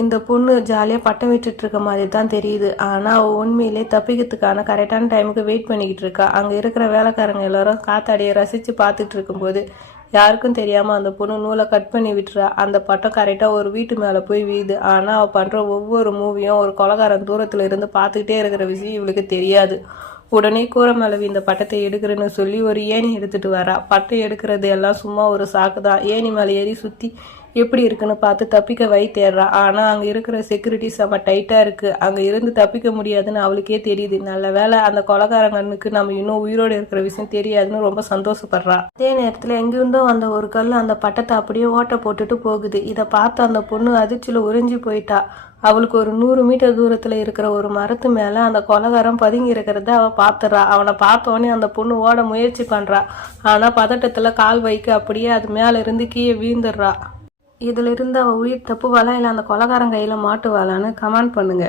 இந்த பொண்ணு ஜாலியாக பட்டம் விட்டுட்டு இருக்க மாதிரி தான் தெரியுது. ஆனால் அவள் உண்மையிலே தப்பிக்கிறதுக்கான கரெக்டான டைமுக்கு வெயிட் பண்ணிக்கிட்டு இருக்கா. அங்கே இருக்கிற வேலைக்காரங்க எல்லாரும் காத்தாடியை ரசித்து பார்த்துட்டு இருக்கும்போது யாருக்கும் தெரியாமல் அந்த பொண்ணு நூலை கட் பண்ணி விட்டுறா. அந்த பட்டம் கரெக்டாக ஒரு வீட்டு மேலே போய் வீயுது. ஆனால் அவள் பண்ணுற ஒவ்வொரு மூவியும் ஒரு கொலைகாரன் தூரத்தில் இருந்து பார்த்துக்கிட்டே இருக்கிற விஷயம் இவளுக்கு தெரியாது. உடனே கூரை மேலே இந்த பட்டத்தை எடுக்கிறேன்னு சொல்லி ஒரு ஏணி எடுத்துட்டு வரா. பட்டம் எடுக்கிறது எல்லாம் சும்மா ஒரு சாக்கு தான். ஏணி மேலே ஏறி சுற்றி எப்படி இருக்குன்னு பார்த்து தப்பிக்க வழி தேடுறா. ஆனால் அங்கே இருக்கிற செக்யூரிட்டி செம்ம டைட்டாக இருக்குது. அங்கே இருந்து தப்பிக்க முடியாதுன்னு அவளுக்கே தெரியுது. நல்ல வேலை அந்த கொலைகாரங்கனுக்கு நம்ம இன்னும் உயிரோடு இருக்கிற விஷயம் தெரியாதுன்னு ரொம்ப சந்தோஷப்படுறா. அதே நேரத்தில் எங்கிருந்தோ வந்த ஒரு கல் அந்த பட்டத்தை அப்படியே ஓட்ட போட்டுட்டு போகுது. இதை பார்த்து அந்த பொண்ணு அதிர்ச்சியில் உறிஞ்சி போயிட்டா. அவளுக்கு ஒரு 100 மீட்டர் தூரத்தில் இருக்கிற ஒரு மரத்து மேலே அந்த கொலைகாரம் பதுங்கி இருக்கிறத அவள் பார்த்துறா. அவனை பார்த்தோன்னே அந்த பொண்ணு ஓட முயற்சி பண்ணுறா. ஆனால் பதட்டத்தில் கால் வைக்க அப்படியே அது மேலே இருந்து கீழே வீழ்ந்துடுறா. இதிலிருந்து அவள் உயிர் தப்புவாளா இல்லை அந்த கொலைகாரன் கையில் மாட்டுவாளான்னு கமெண்ட் பண்ணுங்க.